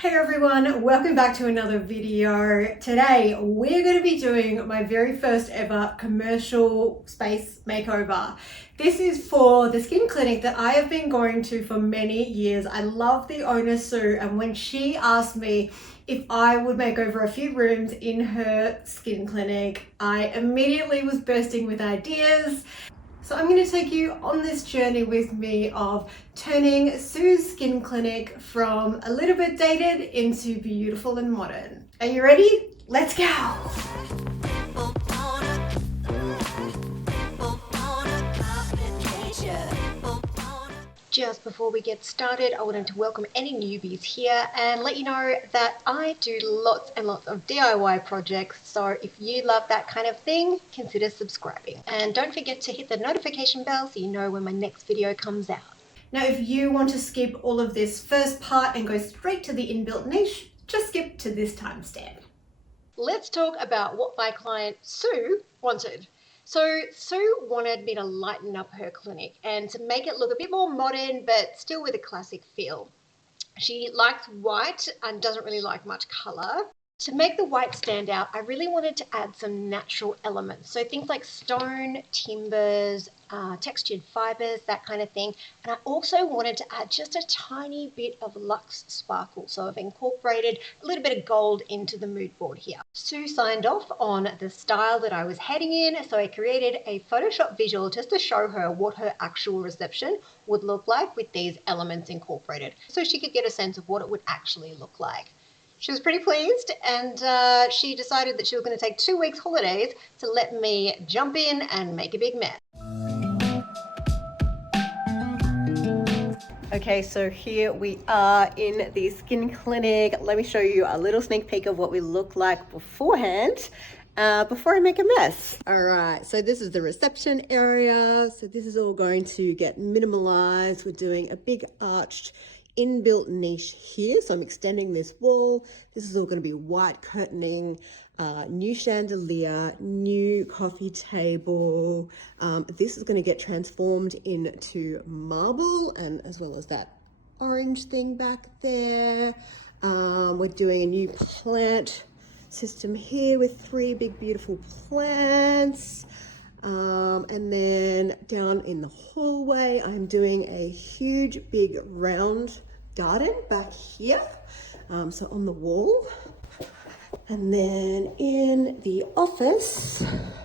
Hey everyone, welcome back to another video. Today we're going to be doing my very first ever commercial space makeover. This is for the skin clinic that I have been going to for many years. I love the owner Sue, and when she asked me if I would make over a few rooms in her skin clinic, I immediately was bursting with ideas. So I'm going to take you on this journey with me of turning Sue's skin clinic from a little bit dated into beautiful and modern. Are you ready? Let's go! Just before we get started, I wanted to welcome any newbies here and let you know that I do lots and lots of DIY projects. So if you love that kind of thing, consider subscribing. And don't forget to hit the notification bell so you know when my next video comes out. Now, if you want to skip all of this first part and go straight to the inbuilt niche, just skip to this timestamp. Let's talk about what my client Sue wanted. So Sue wanted me to lighten up her clinic and to make it look a bit more modern, but still with a classic feel. She likes white and doesn't really like much color. To make the white stand out, I really wanted to add some natural elements. So things like stone, timbers, textured fibers, that kind of thing. And I also wanted to add just a tiny bit of luxe sparkle. So I've incorporated a little bit of gold into the mood board here. Sue signed off on the style that I was heading in. So I created a Photoshop visual just to show her what her actual reception would look like with these elements incorporated, so she could get a sense of what it would actually look like. She was pretty pleased, and she decided that she was going to take 2 weeks holidays to let me jump in and make a big mess. Okay, so here we are in the skin clinic. Let me show you a little sneak peek of what we look like beforehand, before I make a mess. All right, so this is the reception area. So this is all going to get minimalized. We're doing a big arched inbuilt niche here, so I'm extending this wall. This is all going to be white curtaining, new chandelier, new coffee table. This is going to get transformed into marble, and as well as that orange thing back there. We're doing a new plant system here with 3 big beautiful plants. And then down in the hallway, I'm doing a huge big round garden back here, so on the wall. And then in the office,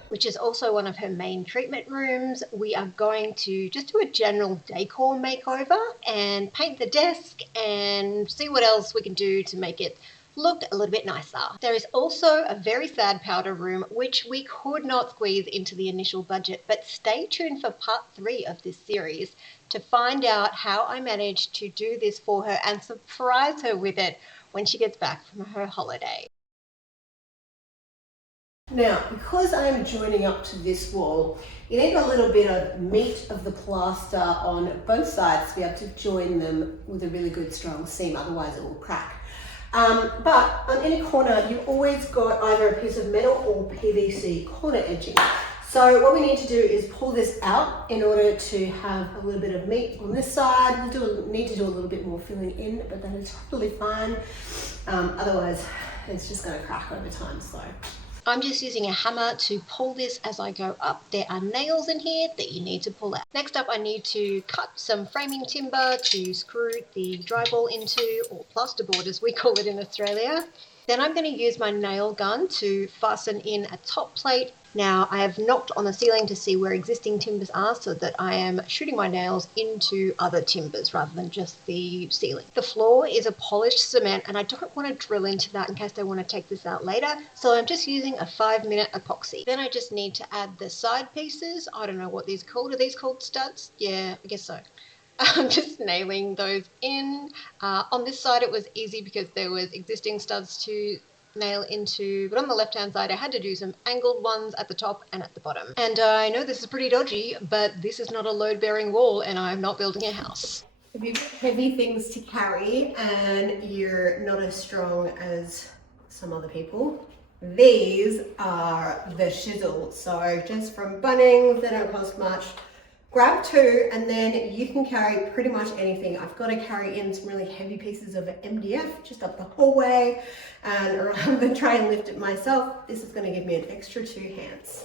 which is also one of her main treatment rooms, we are going to just do a general decor makeover and paint the desk and see what else we can do to make it look a little bit nicer. There is also a very sad powder room, which we could not squeeze into the initial budget, but stay tuned for part 3 of this series to find out how I managed to do this for her and surprise her with it when she gets back from her holiday. Now, because I am joining up to this wall, you need a little bit of meat of the plaster on both sides to be able to join them with a really good strong seam, otherwise it will crack. But on any corner, you've always got either a piece of metal or PVC corner edging. So what we need to do is pull this out in order to have a little bit of meat on this side. We'll need to do a little bit more filling in, but that is totally fine. Otherwise, it's just going to crack over time. So I'm just using a hammer to pull this as I go up. There are nails in here that you need to pull out. Next up, I need to cut some framing timber to screw the drywall into, or plasterboard as we call it in Australia. Then I'm going to use my nail gun to fasten in a top plate. Now, I have knocked on the ceiling to see where existing timbers are so that I am shooting my nails into other timbers rather than just the ceiling. The floor is a polished cement, and I don't want to drill into that in case I want to take this out later, so I'm just using a 5-minute epoxy. Then I just need to add the side pieces. I don't know what these are called. Are these called studs? Yeah, I guess so. I'm just nailing those in. On this side it was easy because there was existing studs to nail into, but on the left hand side I had to do some angled ones at the top and at the bottom. And I know this is pretty dodgy, but this is not a load bearing wall and I'm not building a house. If you've got heavy things to carry and you're not as strong as some other people, these are the shizzle. So just from Bunnings, they don't cost much. Grab two and then you can carry pretty much anything. I've got to carry in some really heavy pieces of MDF just up the hallway, and rather than try and lift it myself, this is going to give me an extra 2 hands.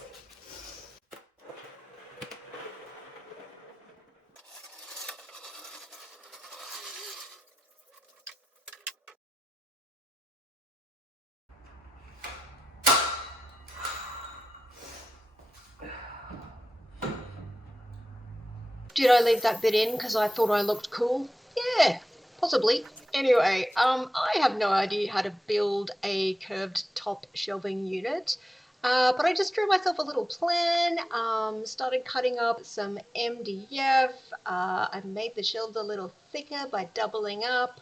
Did I leave that bit in because I thought I looked cool? Yeah, possibly. Anyway, I have no idea how to build a curved top shelving unit, but I just drew myself a little plan, started cutting up some MDF, I made the shelves a little thicker by doubling up,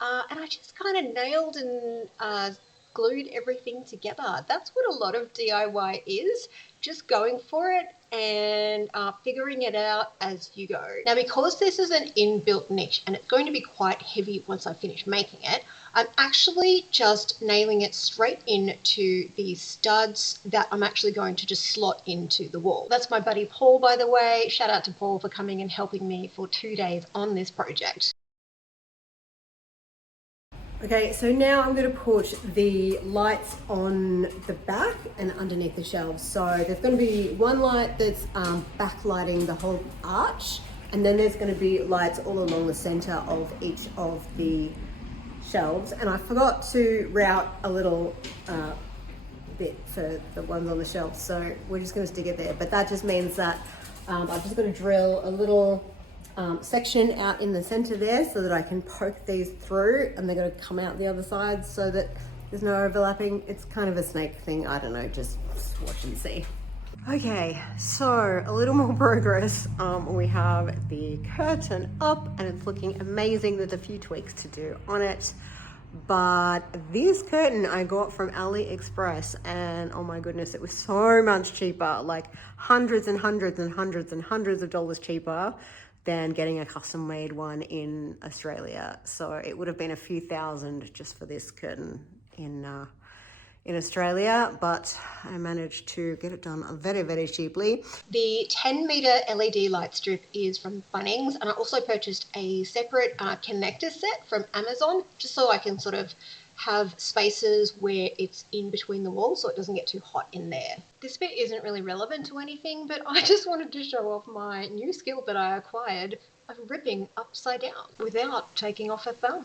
and I just kind of nailed and glued everything together. That's what a lot of DIY is, just going for it and figuring it out as you go. Now, because this is an inbuilt niche and it's going to be quite heavy once I finish making it, I'm actually just nailing it straight into these studs that I'm actually going to just slot into the wall. That's my buddy Paul, by the way. Shout out to Paul for coming and helping me for 2 days on this project. Okay, so now I'm going to put the lights on the back and underneath the shelves. So there's going to be one light that's backlighting the whole arch, and then there's going to be lights all along the center of each of the shelves. And I forgot to route a little bit for the ones on the shelves, so we're just going to stick it there. But that just means that I'm just going to drill a little section out in the center there so that I can poke these through, and they're going to come out the other side so that there's no overlapping. It's kind of a snake thing, I don't know, just watch and see. Okay, so a little more progress. We have the curtain up and it's looking amazing. There's a few tweaks to do on it, but this curtain I got from AliExpress, and oh my goodness, it was so much cheaper, like hundreds and hundreds and hundreds and hundreds of dollars cheaper than getting a custom made one in Australia. So it would have been a few thousand just for this curtain in Australia, but I managed to get it done very, very cheaply. The 10-meter LED light strip is from Bunnings, and I also purchased a separate connector set from Amazon, just so I can sort of have spaces where it's in between the walls so it doesn't get too hot in there. This bit isn't really relevant to anything, but I just wanted to show off my new skill that I acquired of ripping upside down without taking off a thumb.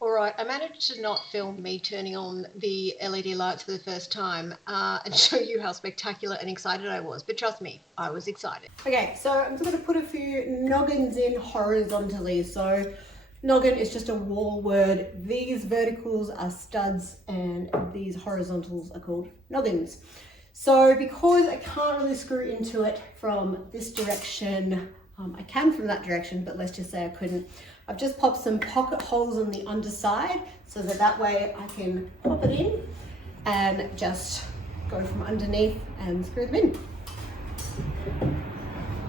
Alright, I managed to not film me turning on the LED lights for the first time and show you how spectacular and excited I was, but trust me, I was excited. Okay, so I'm just going to put a few noggins in horizontally. So noggin is just a wall word. These verticals are studs and these horizontals are called noggins. So because I can't really screw into it from this direction, I can from that direction, but let's just say I couldn't. I've just popped some pocket holes on the underside so that way I can pop it in and just go from underneath and screw them in.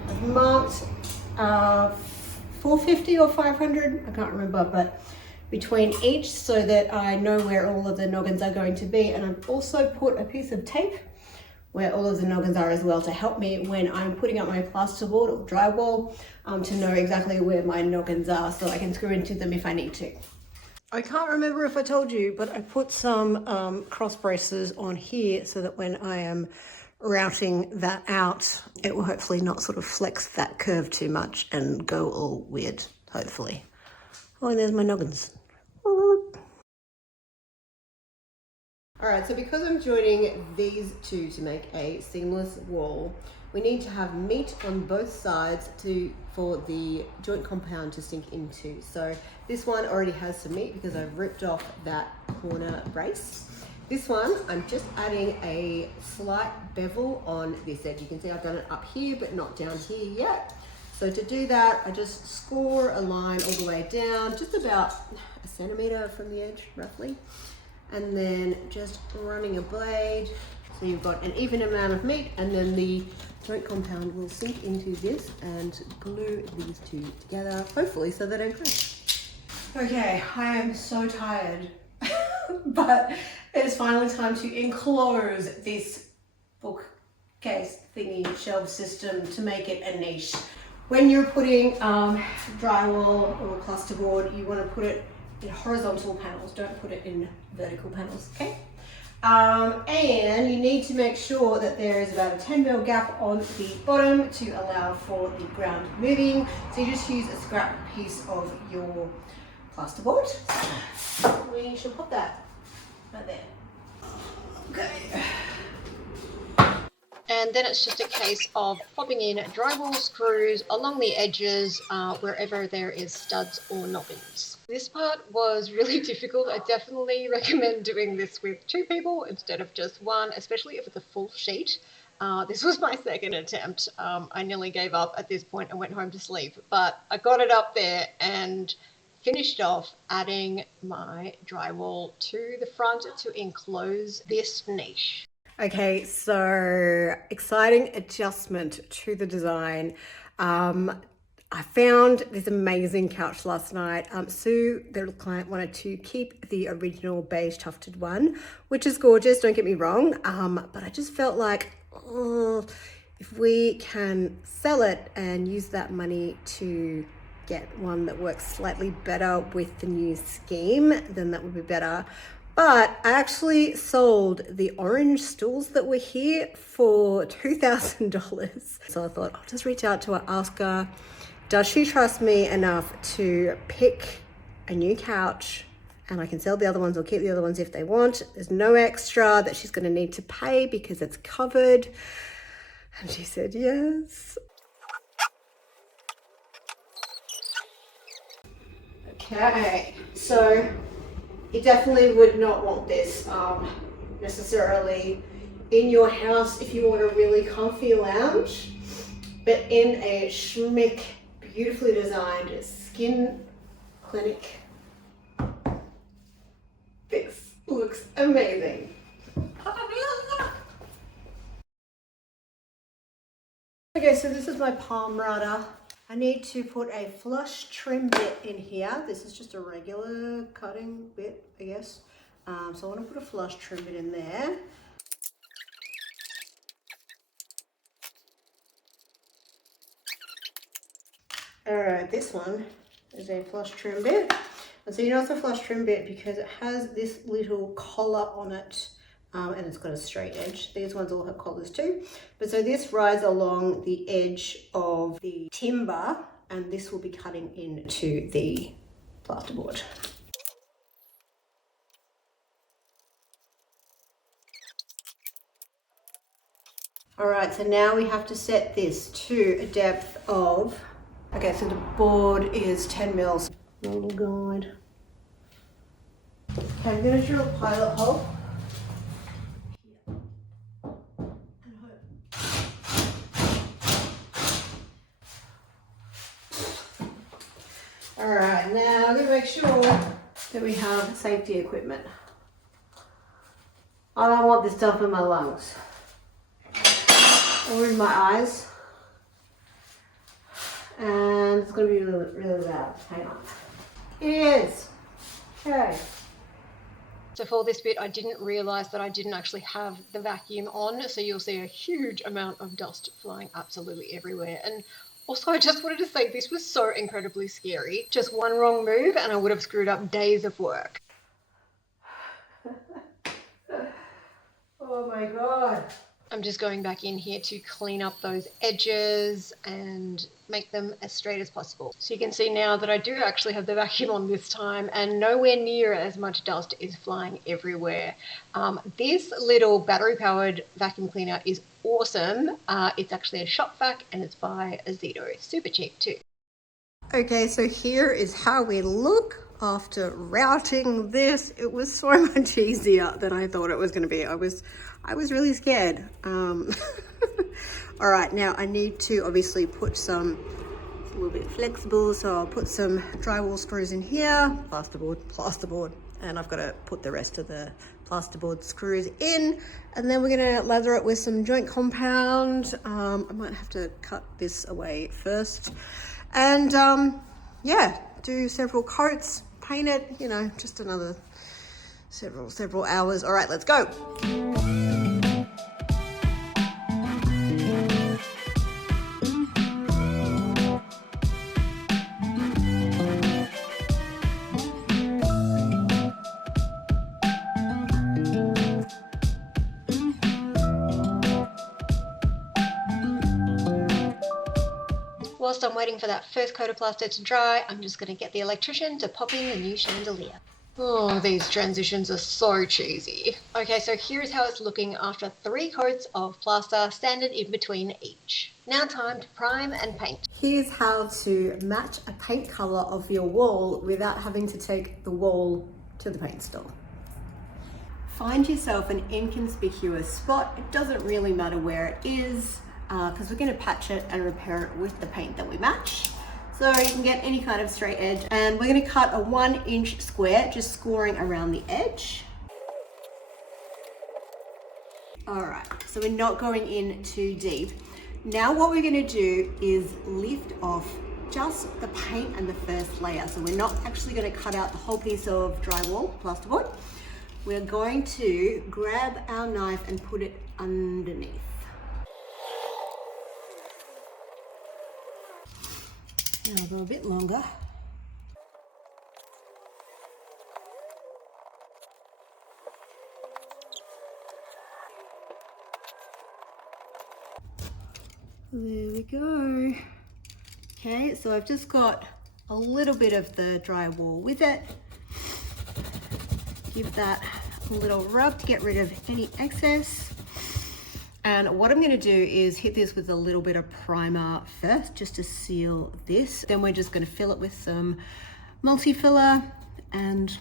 I've marked 450 or 500, I can't remember, but between each so that I know where all of the noggins are going to be. And I've also put a piece of tape where all of the noggins are as well to help me when I'm putting up my plasterboard or drywall to know exactly where my noggins are so I can screw into them if I need to. I can't remember if I told you, but I put some cross braces on here so that when I am routing that out, it will hopefully not sort of flex that curve too much and go all weird, hopefully. Oh, and there's my noggins. All right, so because I'm joining these two to make a seamless wall, we need to have meat on both sides for the joint compound to sink into. So this one already has some meat because I've ripped off that corner brace. This one, I'm just adding a slight bevel on this edge. You can see I've done it up here, but not down here yet. So to do that, I just score a line all the way down, just about a centimeter from the edge, roughly. And then just running a blade. So you've got an even amount of meat, and then the joint compound will sink into this and glue these two together, hopefully so they don't crash. Okay, I am so tired, but it's finally time to enclose this case thingy shelf system to make it a niche. When you're putting drywall or plasterboard, you want to put it in horizontal panels, don't put it in vertical panels, okay? And you need to make sure that there is about a 10mm gap on the bottom to allow for the ground moving. So you just use a scrap piece of your plasterboard. We should put that right there. Okay. And then it's just a case of popping in drywall screws along the edges wherever there is studs or nobbins. This part was really difficult. I definitely recommend doing this with 2 people instead of just 1, especially if it's a full sheet. This was my second attempt. I nearly gave up at this point and went home to sleep, but I got it up there and finished off adding my drywall to the front to enclose this niche. Okay, so exciting adjustment to the design. I found this amazing couch last night. Sue, the client, wanted to keep the original beige tufted one, which is gorgeous, don't get me wrong. But I just felt like, if we can sell it and use that money to get one that works slightly better with the new scheme, then that would be better. But I actually sold the orange stools that were here for $2,000. So I thought I'll just reach out to her, ask her, does she trust me enough to pick a new couch, and I can sell the other ones or keep the other ones if they want. There's no extra that she's going to need to pay because it's covered. And she said yes. Okay, so you definitely would not want this necessarily in your house if you want a really comfy lounge, but in a schmick, beautifully designed skin clinic, this looks amazing. Okay, so this is my palm rudder. I need to put a flush trim bit in here. This is just a regular cutting bit, I guess. So I want to put a flush trim bit in there. Alright, this one is a flush trim bit. And so you know it's a flush trim bit because it has this little collar on it. And it's got a straight edge. These ones all have collars too. But so this rides along the edge of the timber, and this will be cutting into the plasterboard. All right, so now we have to set this to a depth of, okay, so the board is 10 mils. A little guide. Okay, I'm gonna drill a pilot hole. All right, now I'm going to make sure that we have safety equipment. I don't want this stuff in my lungs or in my eyes, and it's going to be really, really loud. Hang on. It is. Okay. So for this bit, I didn't realise that I didn't actually have the vacuum on, so you'll see a huge amount of dust flying absolutely everywhere. And also, I just wanted to say this was so incredibly scary. Just one wrong move and I would have screwed up days of work. Oh my God. I'm just going back in here to clean up those edges and make them as straight as possible. So you can see now that I do actually have the vacuum on this time, and nowhere near as much dust is flying everywhere. This little battery powered vacuum cleaner is awesome. It's actually a shop vac and it's by Azido. It's super cheap too. Okay, so here is how we look after routing this. It was so much easier than I thought it was going to be. I was really scared. All right, now I need to obviously put some, a little bit flexible, so I'll put some drywall screws in here, plasterboard, and I've got to put the rest of the plasterboard screws in, and then we're going to lather it with some joint compound. I might have to cut this away first, and yeah, do several coats, paint it, you know, just another several hours. All right, let's go. whilst I'm waiting for that first coat of plaster to dry, I'm just going to get the electrician to pop in the new chandelier. Oh, these transitions are so cheesy. Okay, so here's how it's looking after 3 coats of plaster standard in between each. Now time to prime and paint. Here's how to match a paint color of your wall without having to take the wall to the paint store. Find yourself an inconspicuous spot. It doesn't really matter where it is because we're going to patch it and repair it with the paint that we match. So you can get any kind of straight edge, and we're going to cut a 1-inch square, just scoring around the edge. All right, so we're not going in too deep. Now what we're going to do is lift off just the paint and the first layer. So we're not actually going to cut out the whole piece of drywall, plasterboard. We're going to grab our knife and put it underneath. Now I'll go a bit longer. There we go. Okay, so I've just got a little bit of the drywall with it. Give that a little rub to get rid of any excess. And what I'm going to do is hit this with a little bit of primer first, just to seal this. Then we're just going to fill it with some multi-filler and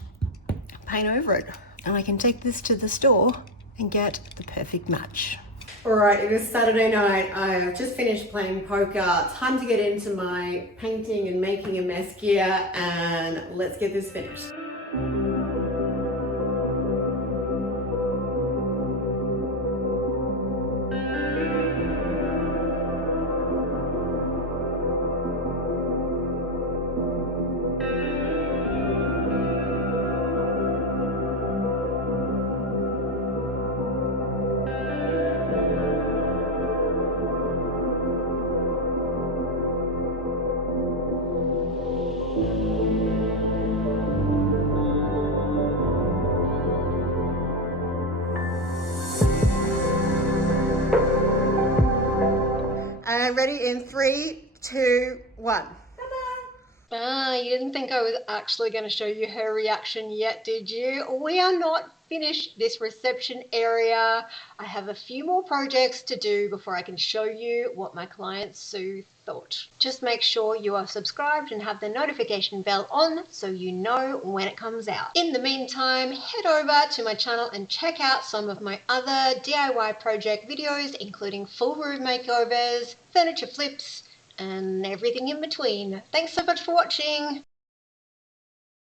paint over it. And I can take this to the store and get the perfect match. All right, it is Saturday night. I've just finished playing poker. Time to get into my painting and making a mess gear, and let's get this finished. And ready in 3, 2, 1. Ah, you didn't think I was actually going to show you her reaction yet, did you? We are not finished this reception area. I have a few more projects to do before I can show you what my client Sue thought. Just make sure you are subscribed and have the notification bell on so you know when it comes out. In the meantime, head over to my channel and check out some of my other DIY project videos, including full room makeovers, furniture flips, and everything in between. Thanks so much for watching.